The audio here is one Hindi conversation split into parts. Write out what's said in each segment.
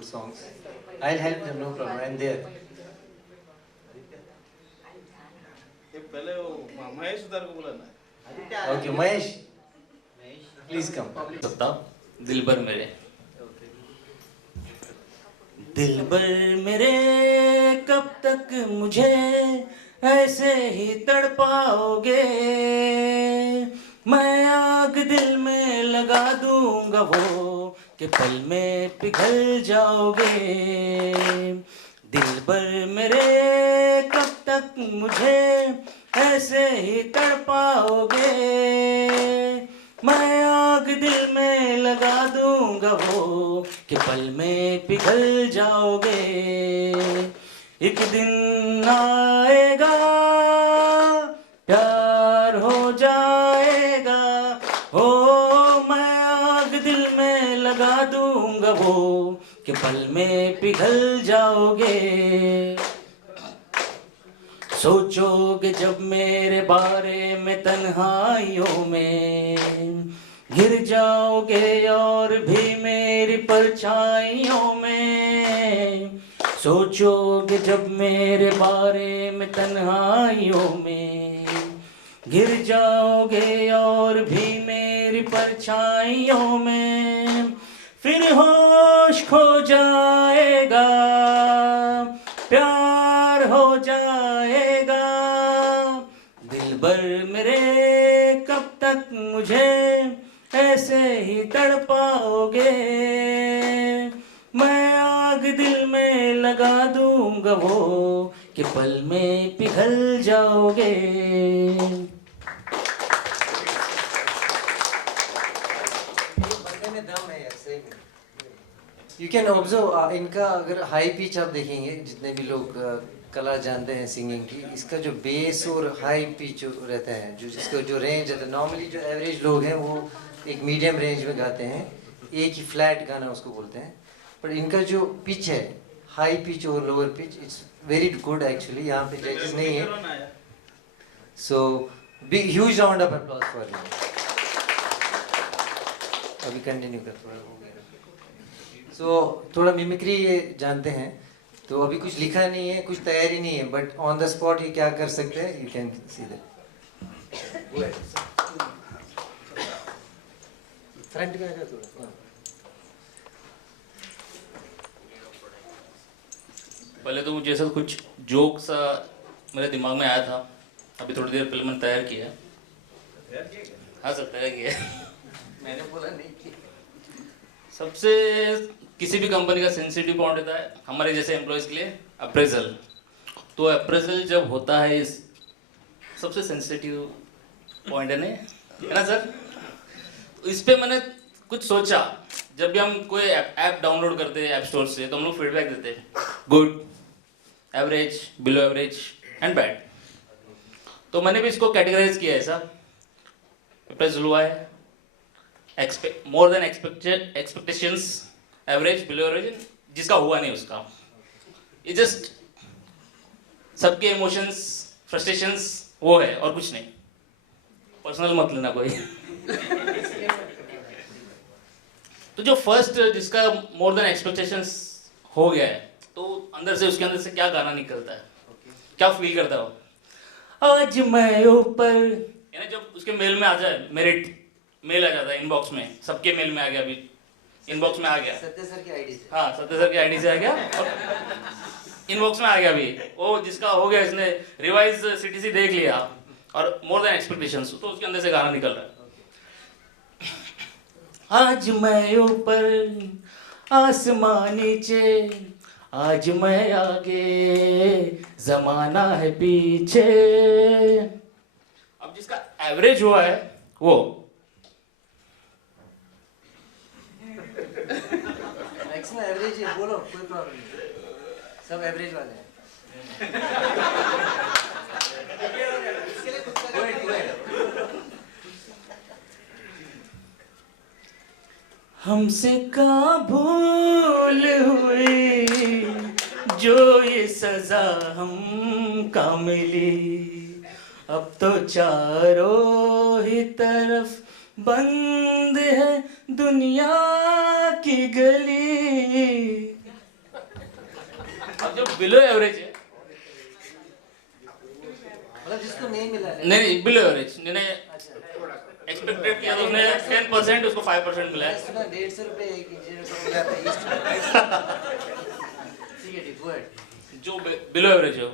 good songs. I'll help them, no problem. I'm there. पहले वो महेश उधर को बोला ना. Okay, Mahesh. Please come. सकता दिलबर मेरे. दिलबर मेरे कब तक मुझे ऐसे ही तड़पाओगे, मैं आग दिल में लगा दूंगा वो कि पल में पिघल जाओगे. दिलबर मेरे कब तक मुझे ऐसे ही तड़पाओगे, मैं आग दिल में लगा दूंगा वो कि पल में पिघल जाओगे. एक दिन आएगा प्यार हो जाएगा, हो मैं आग दिल में लगा दूंगा वो कि पल में पिघल जाओगे. सोचोगे जब मेरे बारे में तन्हाइयों में, गिर जाओगे और भी मेरी परछाइयों में. सोचोगे जब मेरे बारे में तन्हाइयों में, गिर जाओगे और भी मेरी परछाइयों में. फिर होश खो जाएगा, प्यार हो जाएगा. दिलबर मेरे कब तक मुझे ऐसे ही तड़पाओगे, मैं आग दिल में लगा दूंगा वो कि पल में पिघल जाओगे. You can observe इनका अगर हाई पिच आप देखेंगे, जितने भी लोग कला जानते हैं सिंगिंग की, इसका जो बेस और हाई पिच रहता है, जो जिसका जो रेंज रहता है, नॉर्मली जो एवरेज लोग हैं वो एक मीडियम रेंज में गाते हैं, एक ही फ्लैट गाना उसको बोलते हैं. पर इनका जो पिच है, हाई पिच और lower pitch, it's very good actually. यहाँ पे जजेस नहीं है, so big huge round of applause for you. अभी कंटिन्यू कर थोड़ा हो गया. सो थोड़ा मिमिक्री ये जानते हैं, तो अभी कुछ लिखा नहीं है, कुछ तैयारी नहीं है, बट ऑन द स्पॉट ये क्या कर सकते हैं, you can see that. Front में आजा थोड़ा. पहले तो मुझे ऐसा कुछ जोक सा मेरे दिमाग में आया था, अभी थोड़ी देर पहले मैंने तैयार किया है. हाँ सर, तैयार किया है. मैंने बोला नहीं कि सबसे किसी भी कंपनी का सेंसिटिव पॉइंट होता है हमारे जैसे एम्प्लॉयज़ के लिए अप्रेजल. तो अप्रेजल जब होता है इस सबसे सेंसिटिव पॉइंट है ना सर. तो इस पे मैंने कुछ सोचा, जब भी हम कोई ऐप डाउनलोड करते हैं ऐप स्टोर से, तो हम लोग फीडबैक देते हैं good, average, below average and bad. तो मैंने भी इसको कैटेगराइज किया है सर. अप्रेजल हुआ है more than expectations, average, below average, जिसका हुआ नहीं उसका. ये जस्ट सबके इमोशंस, फ्रस्ट्रेशंस वो है और कुछ नहीं. पर्सनल मत लेना कोई. तो जो फर्स्ट जिसका मोर देन एक्सपेक्टेशंस हो गया है, तो अंदर से उसके अंदर से क्या गाना निकलता है, क्या फील करता है वो. आज मैं ऊपर, यानी जब उसके मेल में आ जाए, मेरिट मेल आ जाता है इनबॉक्स में, सबके मेल में आ गया, अभी इनबॉक्स में आ गया. सत्य सर की आईडी से. हाँ, सत्य सर की आईडी से आ गया और इनबॉक्स में आ गया. अभी वो जिसका हो गया, इसने रिवाइज सीटीसी देख लिया और मोर देन एक्सपेक्टेशंस, तो उसके अंदर से गाना निकल रहा है. आज मैं ऊपर, आसमान नीचे, आज मैं आगे, जमाना है पीछे. अब जिसका एवरेज हुआ है वो मैक्सिमम एवरेज है, बोलो कोई प्रॉब्लम नहीं, सब एवरेज वाले हैं. हमसे कहाँ भूल हुई जो ये सजा हमका मिली. अब तो चारों ही तरफ बंद है दुनिया की गली. बिलो एवरेज है, मतलब जिसको नहीं मिला है। नहीं बिलो एवरेज, मैंने एक्सपेक्टेड किया तो उसने 10%, उसको 5% मिला है। सुना 150 रुपए एक इंजीनियर को मिला था ईस्ट में। ठीक है, ठीक है। जो बिलो एवरेज हो।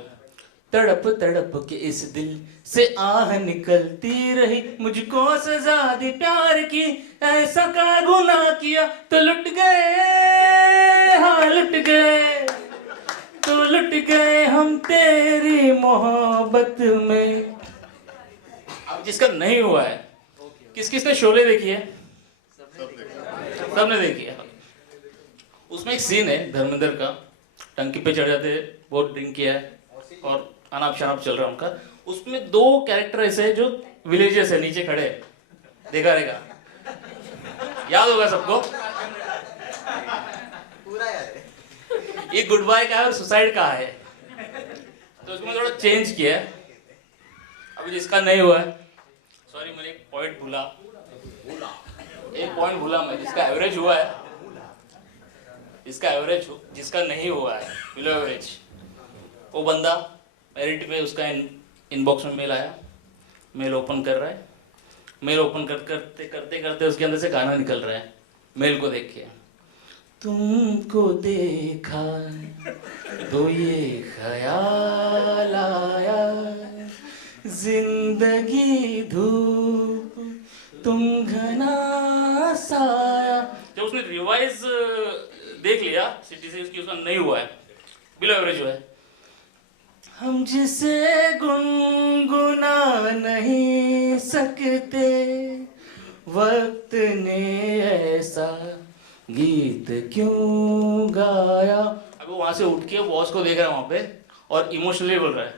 तड़प तड़प के इस दिल से आह निकलती रही, मुझको सजा दी प्यार की, ऐसा क्या गुनाह किया तो लुट गए, हाँ लुट गए, तो लुट गए हम तेरी मोहब्बत में। अब जिसका नहीं हुआ है, किस किसने शोले देखी है? सबने देखी है। उसमें एक सीन है धर्मेंद्र का, टंकी पे चढ़ जाते, बहुत ड्रिंक किया है और अनाप शनाप चल रहा है उनका। उसमें 2 कैरेक्टर ऐसे हैं जो विलेजर्स है, नीचे खड़े, देखा रहेगा, याद होगा सबको। पूरा याद है। ये गुड बाय का है और सुसाइड का है, तो उसको मैं थोड़ा चेंज किया है। अभी जिसका नहीं हुआ है, सॉरी मैंने एक पॉइंट भूला, मैं, जिसका एवरेज हुआ है, जिसका एवरेज हो, जिसका नहीं हुआ है बिलो एवरेज, वो बंदा मेरिट पे उसका इनबॉक्स में मेल आया, मेल ओपन कर रहा है, मेल ओपन करते करते उसके अंदर से गाना निकल रहा है, मेल को देख के, तुमको देखा तो ये ख्याल आया, जिंदगी धूप तुम घना साया। जब उसने रिवाइज देख लिया सिटी से, उसकी उसका नहीं हुआ है, बिलो एवरेज हुआ है। हम जिसे गुनगुना नहीं सकते, वक्त ने ऐसा गीत क्यों गाया। अब वो वहां से उठ के बॉस को देख रहा है वहां पे और इमोशनली बोल रहा है,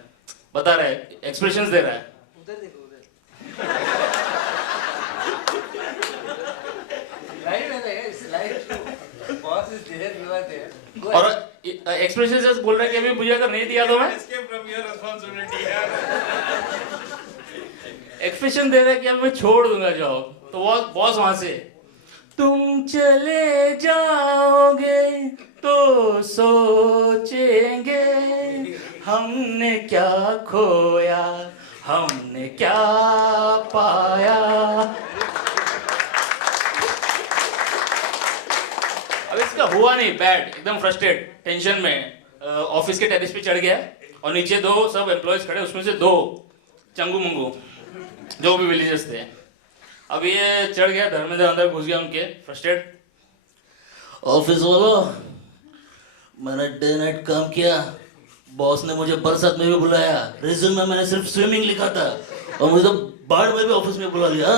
बता रहा है, एक्सप्रेशंस दे रहा है। उधर देखो, उधर लाइव है ना, इस live boss is there, you are there. और एक्सप्रेशन जस्ट बोल रहा है कि अभी मुझे अगर नहीं दिया तो मैं Escape from your responsibility यार। एक्सप्रेशन दे रहा है कि अब मैं छोड़ दूंगा जॉब। तो बॉस वहां से, तुम चले जाओगे तो सोचेंगे हमने क्या खोया, हमने क्या पाया। अब इसका हुआ नहीं, बैड, एकदम फ्रस्ट्रेट, टेंशन में ऑफिस के टेरेस पे चढ़ गया और नीचे 2 सब एम्प्लॉयज खड़े, उसमें से 2 चंगू मंगू जो भी विलेजर्स थे। अब ये चढ़ गया, धर्मेंद्र अंदर घुस गया उनके, फ्रस्ट्रेट, ऑफिस वालों मैंने डे नाइट काम किया, बॉस ने मुझे बरसात में भी बुलाया, रिज्यूम में मैंने सिर्फ स्विमिंग लिखा था और मुझे तो बाढ़ में भी ऑफिस में बुला लिया।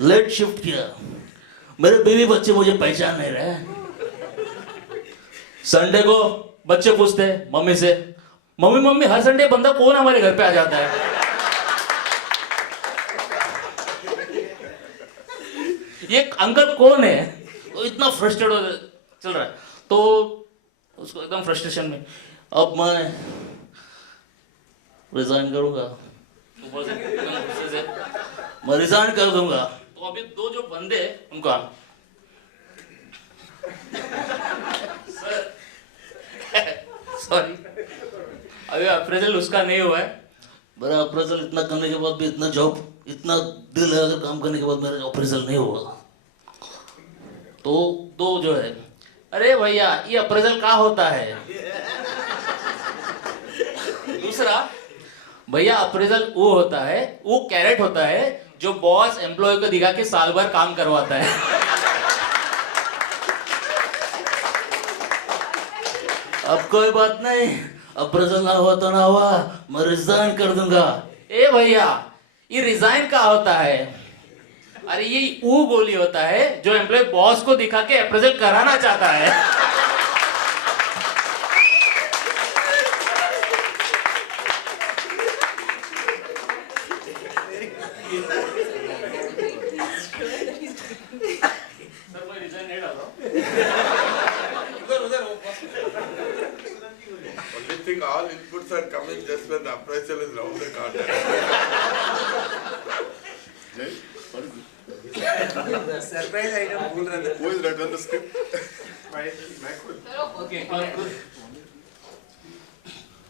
लेट शिफ्ट किया, मेरे बीवी बच्चे मुझे पहचान नहीं रहे। संडे को बच्चे पूछते हैं मम्मी से, मम्मी हर संडे बंदा कौन हमारे घर पे आ जाता है। ये अंकल कौन है, वो इतना फ्रस्ट्रेट हो चल रहा है। तो उसको एकदम फ्रस्ट्रेशन में, अब मैं रिजाइन करूंगा, ऊपर से एकदम गुस्से से मैं रिजाइन कर दूंगा। तो अभी 2 जो बंदे उनका, सॉरी अभी अप्रेजल उसका नहीं हुआ है, मेरा अप्रेजल इतना करने के बाद भी, इतना जॉब, इतना दिल लगाकर काम करने के बाद मेरा अप्रेजल नहीं हुआ। तो 2 जो है, अरे भैया ये अप्रेजल क्या होता है। दूसरा, भैया अप्रेजल वो होता है, वो कैरेट होता है जो बॉस एम्प्लॉय को दिखा के साल भर काम करवाता है। अब कोई बात नहीं, अप्रेजल ना हुआ तो ना हुआ, मैं रिजाइन कर दूंगा। ए भैया ये रिजाइन का होता है, अरे ये वो गोली होता है जो एम्प्लॉय बॉस को दिखा के अप्रेजल कराना चाहता है। Only thing, all inputs are coming just when the appraisal is round the corner. Jay, what is it? Surprise item भूल रहे थे. Who is written the script? Okay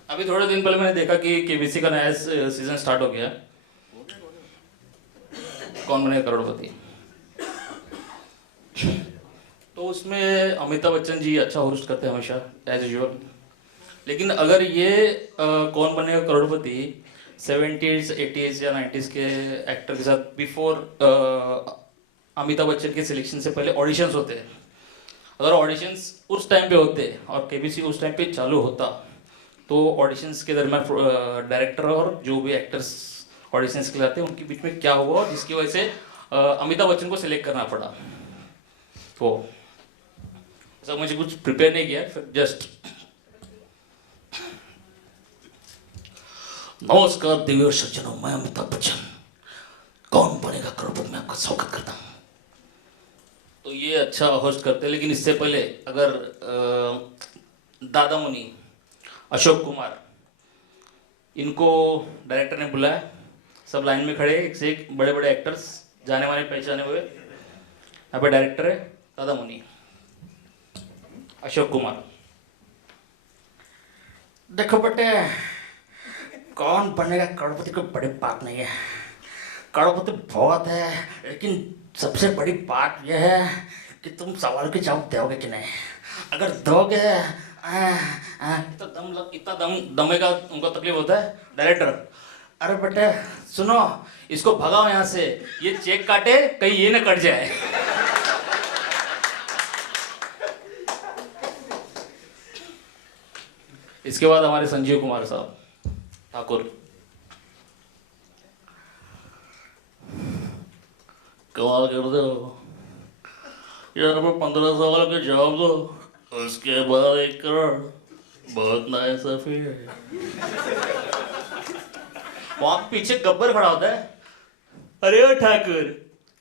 अभी थोड़े दिन पहले मैंने देखा कि केबीसी का नया सीजन स्टार्ट हो गया. कौन बनेगा करोड़पति. तो उसमें अमिताभ बच्चन जी अच्छा होस्ट करते हैं हमेशा एज यूजुअल. लेकिन अगर ये कौन बनेगा करोड़पति 70s 80s या 90s के एक्टर के साथ बिफोर अमिताभ बच्चन के सिलेक्शन से पहले ऑडिशंस होते हैं. अगर ऑडिशंस उस टाइम पे होते और केबीसी उस टाइम पे चालू होता तो ऑडिशंस के दरमियान डायरेक्टर और जो भी एक्टर्स ऑडिशंस के लिए आते हैं उनके बीच में क्या हुआ जिसकी वजह से अमिताभ बच्चन को सिलेक्ट करना पड़ा. तो सब मुझे कुछ प्रिपेयर नहीं किया फिर जस्ट नमस्कार दिव्य सज्जनों मैं अमिताभ बच्चन कौन बनेगा करोड़पति में आपका स्वागत करता हूँ. तो ये अच्छा होस्ट करते हैं. लेकिन इससे पहले अगर दादा मुनि अशोक कुमार इनको डायरेक्टर ने बुलाया. सब लाइन में खड़े एक से एक बड़े बड़े एक्टर्स जाने माने पहचाने हुए. यहाँ पे डायरेक्टर है दादा मुनि अशोक कुमार. देखो बेटे कौन बनेगा करोड़पति कोई बड़ी बात नहीं है. करोड़पति बहुत है लेकिन सबसे बड़ी बात यह है कि तुम सवाल के जवाब दोगे कि नहीं. अगर दोगे इतना दमे का उनको तकलीफ होता है. डायरेक्टर अरे बेटे सुनो इसको भगाओ यहाँ से ये चेक काटे कहीं ये ना कट जाए. इसके बाद हमारे संजीव कुमार साहब ठाकुर. कमाल करते हो यहाँ पर 15 सवाल के जवाब दो उसके बाद 1 करोड़. बहुत नाइंसाफी है. वहां पीछे गब्बर खड़ा होता है. अरे ओ ठाकुर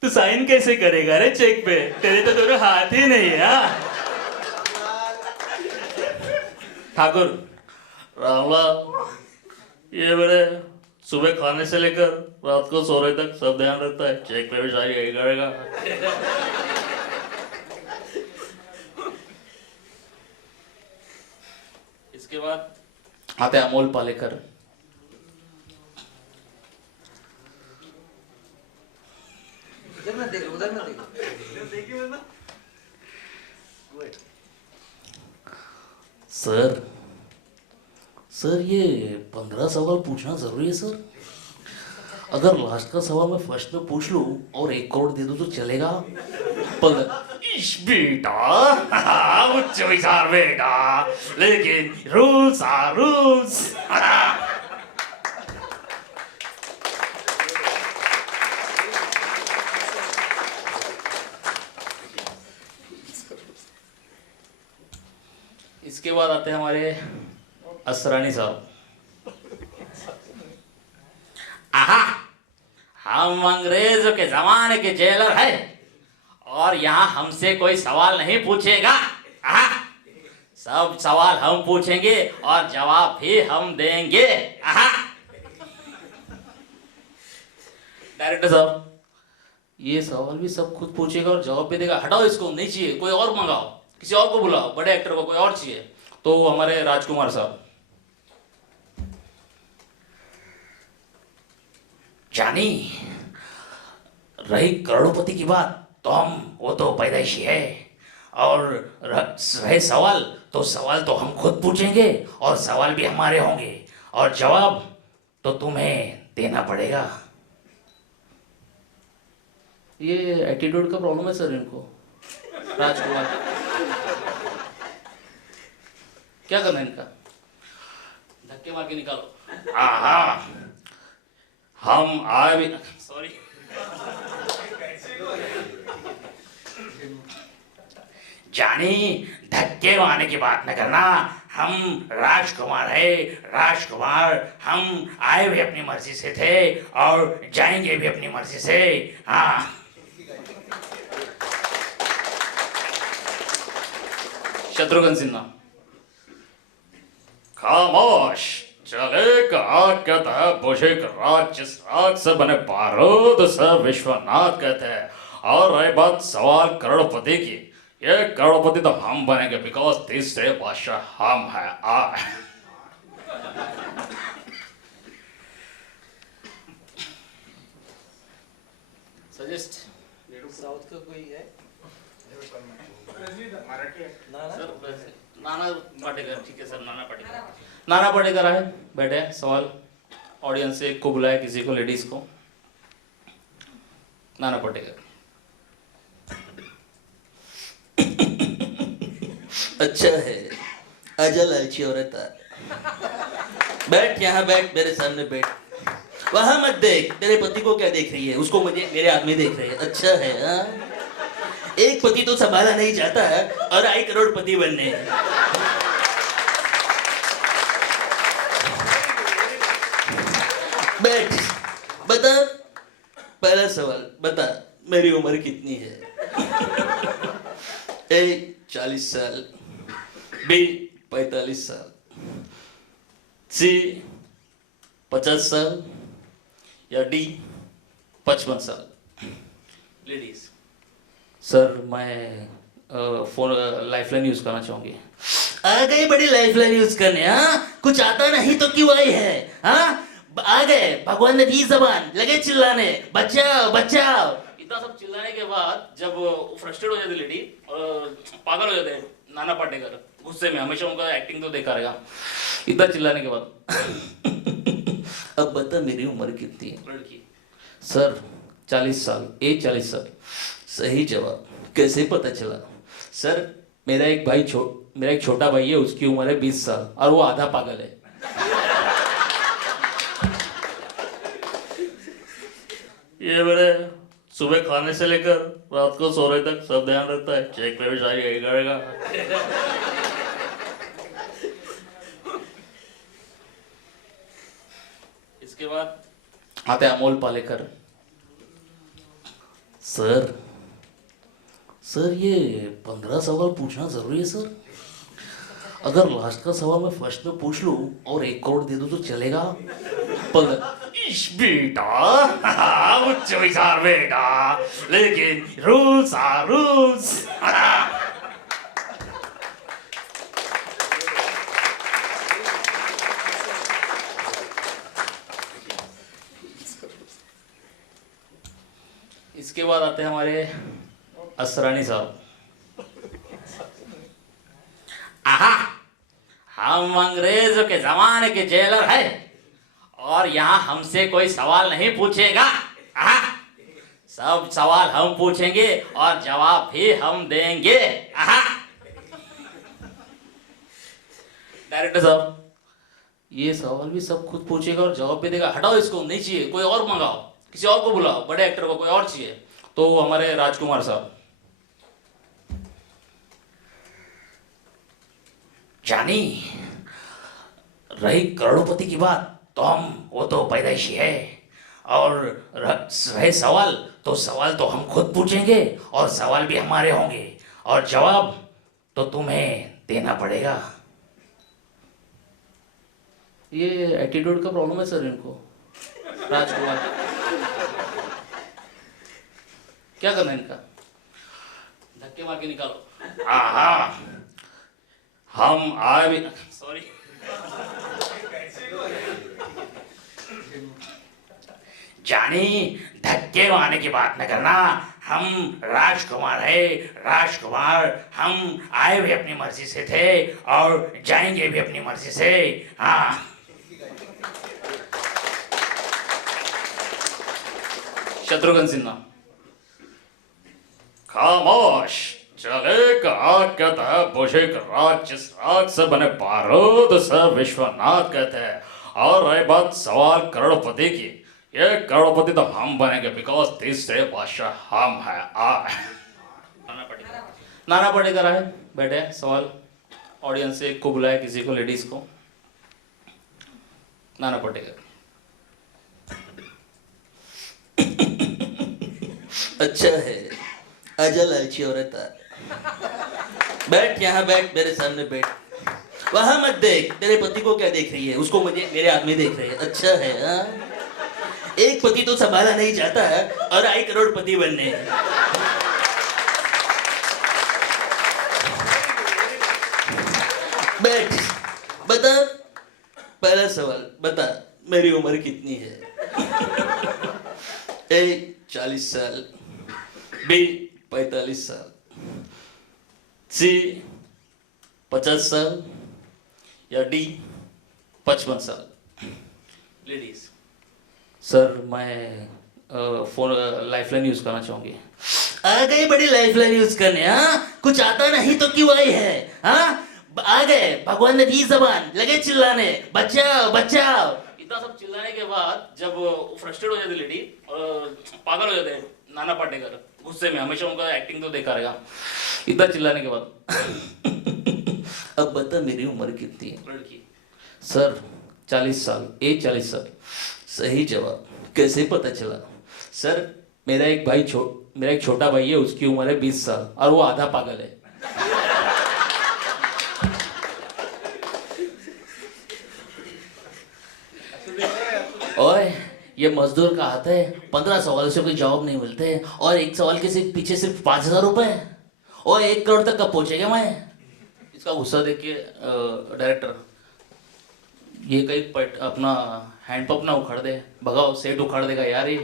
तू साइन कैसे करेगा रे चेक पे तेरे तो दोनों हाथ ही नहीं है. ठाकुर रामलाल ये मेरे सुबह खाने से लेकर रात को सोने तक सब ध्यान रखता है. चेक पे भी सारी यही करेगा. इसके बाद आते हैं अमोल पालेकर. उधर ना देखो उधर ना देखो. सर सर ये 15 सवाल पूछना जरूरी है सर. अगर लास्ट का सवाल मैं फर्स्ट में पूछ लूं और 1 करोड़ दे दूं तो चलेगा. बेटा उच्च विचार बेटा लेकिन रूल्स आर रूल्स. इसके बाद आते हैं हमारे असरानी साहब. आहा हम अंग्रेजों के जमाने के जेलर हैं और यहाँ हमसे कोई सवाल नहीं पूछेगा. आहा सब सवाल हम पूछेंगे और जवाब भी हम देंगे. आहा डायरेक्टर साहब ये सवाल भी सब खुद पूछेगा और जवाब भी देगा. हटाओ इसको नहीं चाहिए कोई और मंगाओ किसी और को बुलाओ बड़े एक्टर को कोई और चाहिए. तो हमारे राजकुमार साहब. जानी रही करोड़पति की बात तो वो तो पैदाइशी है और रहे सवाल तो हम खुद पूछेंगे और सवाल भी हमारे होंगे और जवाब तो तुम्हें देना पड़ेगा. ये एटीट्यूड का प्रॉब्लम है सर इनको. राजकुमार क्या करना है इनका. धक्के मार के निकालो. आहा हम आए भी सॉरी जानी धक्के मारने की बात न करना. हम राजकुमार है राजकुमार. हम आए भी अपनी मर्जी से थे और जाएंगे भी अपनी मर्जी से. हाँ शत्रुघ्न सिन्हा. खामोश चले आग कहता है बुझे राज जिस आग से बने बारूद से विश्वनाथ कहते हैं और रही बात सवाल करोड़पति की, ये करोड़पति तो हम बनेंगे बिकॉज तीसरे बादशाह हम है आ। सजेस्ट साउथ का कोई है? सर नाना पाटेकर, ठीक है सर, नाना पाटेकर। नाना पाटेकर आए, बैठे, सवाल ऑडियंस से को बुलाया, किसी को, लेडीज को। नाना पाटेकर। अच्छा है, आजा लालची औरत आ। बैठ यहाँ, बैठ मेरे सामने बैठ। वहां मत देख, तेरे पति को क्या देख रही है, उसको मुझे मेरे आदमी देख रहे हैं। अच्छा है, हाँ? एक पति तो संभाला नहीं जाता है और आई करोड़पति बनने। बैठ, बता पहला सवाल, बता मेरी उम्र कितनी है? ए 40 साल, बी 45 साल, सी 50 साल या डी 55 साल। लेडीज। सर मैं फोन लाइफलाइन यूज करना चाहूंगी। आ गए बड़ी लाइफलाइन यूज करने, हाँ? कुछ आता नहीं तो क्यों आई है, हाँ? आ गए, भगवान ने दी जबान, लगे चिल्लाने, बचाओ बचाओ। इतना सब चिल्लाने के बाद जब फ्रस्ट्रेट हो जाती लेडी और पागल हो जाते हैं, नाना पाटेकर गुस्से में, हमेशा उनका एक्टिंग तो देखा रहेगा, इतना चिल्लाने के बाद अब बता मेरी उम्र कितनी है? लड़की। सर 40 साल, ए 40 साल। सही जवाब। कैसे पता चला? सर मेरा एक छोटा भाई है, उसकी उम्र है 20 साल और वो आधा पागल है। ये मेरे सुबह खाने से लेकर रात को सोने तक सब ध्यान रखता है, चेक पे भी सारी यही करेगा। इसके बाद आते हैं अमोल पालेकर। सर ये 15 सवाल पूछना जरूरी है सर? अगर लास्ट का सवाल मैं फर्स्ट में पूछ लूं और 1 करोड़ दे दूं तो चलेगा? बेटा उच्च विचार बेटा, लेकिन रूल्स आर रूल्स। इसके बाद आते हैं हमारे असरानी साहब। आहा, हम अंग्रेजों के जमाने के जेलर हैं और यहाँ हमसे कोई सवाल नहीं पूछेगा। आहा, सब सवाल हम पूछेंगे और जवाब भी हम देंगे। आहा। डायरेक्टर साहब, ये सवाल भी सब खुद पूछेगा और जवाब भी देगा। हटाओ इसको, नहीं चाहिए, कोई और मंगाओ, किसी और को बुलाओ, बड़े एक्टर को कोई और चाहिए। तो हमारे राजकुमार साहब। जानी रही करोड़पति की बात, तो वो तो पैदाइशी है, और रहे सवाल तो हम खुद पूछेंगे और सवाल भी हमारे होंगे और जवाब तो तुम्हें देना पड़ेगा। ये एटीट्यूड का प्रॉब्लम है सर इनको। राजकुमार, क्या करना है इनका? धक्के मार के निकालो। आहा, हम आए भी, सॉरी, जानी धक्के मारने की बात न करना। हम राजकुमार है, राजकुमार। हम आए भी अपनी मर्जी से थे और जाएंगे भी अपनी मर्जी से। हाँ, शत्रुघ्न सिन्हा। खामोश, चले कहा कहता है बुझे का राज, जिस राज से बने बारूद से विश्वनाथ कहते हैं। और रही बात सवाल करोड़पति की, ये करोड़पति तो हम बनेंगे बिकॉज तीसरे बादशाह हम है आ। नाना पाटेकर आए, बैठे, सवाल ऑडियंस से को बुलाया, किसी को, लेडीज को। नाना पाटेकर। अच्छा है, आजा लालची औरत आ। बैठ यहाँ, बैठ मेरे सामने बैठ। वहां मत देख, तेरे पति को क्या देख रही है, उसको मुझे मेरे आदमी देख रहे हैं। अच्छा है, हाँ? एक पति तो संभाला नहीं जाता है और आई करोड़पति बनने। बता, पहला सवाल बता, मेरी उम्र कितनी है? ए 40 साल, बी 45 साल, सी 50 साल या डी 55 साल। लेडीज। सर मैं फोन लाइफलाइन यूज करना चाहूंगी। आ गई बड़ी लाइफलाइन यूज करने, हाँ? कुछ आता नहीं तो क्यों आई है, हाँ? आ गए, भगवान ने दी जबान, लगे चिल्लाने, बचाओ बचाओ। इतना सब चिल्लाने के बाद जब फ्रस्ट्रेट हो जाती लेडी और पागल हो जाते हैं, नाना पाटेकर गुस्से में, हमेशा उनका एक्टिंग तो देखा रहेगा। इतना चिल्लाने के बाद अब बता मेरी उम्र कितनी है? लड़की। सर 40 साल, ए 40 साल। सही जवाब। कैसे पता चला? सर मेरा एक छोटा भाई है, उसकी उम्र है 20 साल और वो आधा पागल है। ओए ये मजदूर का हाथ है, 15 सवाल से कोई जवाब नहीं मिलते और एक सवाल के पीछे सिर्फ 5000 रुपए और 1 करोड़ तक कब पहुंचेगा मैं? इसका गुस्सा देख के डायरेक्टर, ये कहीं अपना हैंडपंप ना उखाड़ दे, भगाओ, सेट उखाड़ देगा यार ये,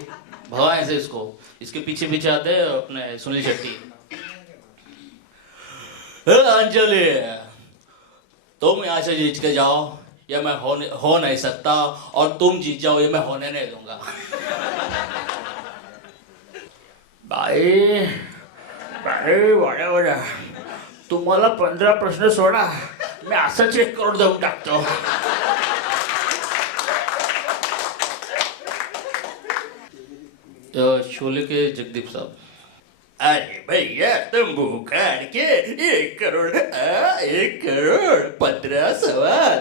भगाओ ऐसे इसको। इसके पीछे पीछे आते हैं अपने सुनील शेट्टी। अंजलि तुम यहाँ से जीत के जाओ या मैं हो नहीं सकता, और तुम जीत जाओ ये मैं होने नहीं दूंगा। बाई बरोबर, तुम्हाला 15 प्रश्न सोडा, मी असंच 1 करोड देऊन टाकतो। शोले के जगदीप साहब। अरे भैया तुम भूखाड़ के 1 करोड़, 1 करोड़ 15 सवाल।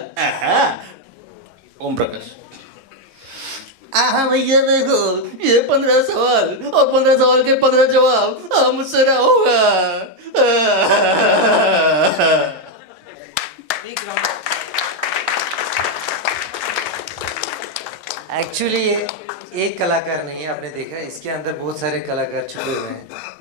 ओम प्रकाश। भैया देखो ये 15 सवाल और 15 सवाल के 15 जवाब हमसे ना होगा। एक्चुअली एक कलाकार नहीं है, आपने देखा इसके अंदर बहुत सारे कलाकार छुपे हुए हैं।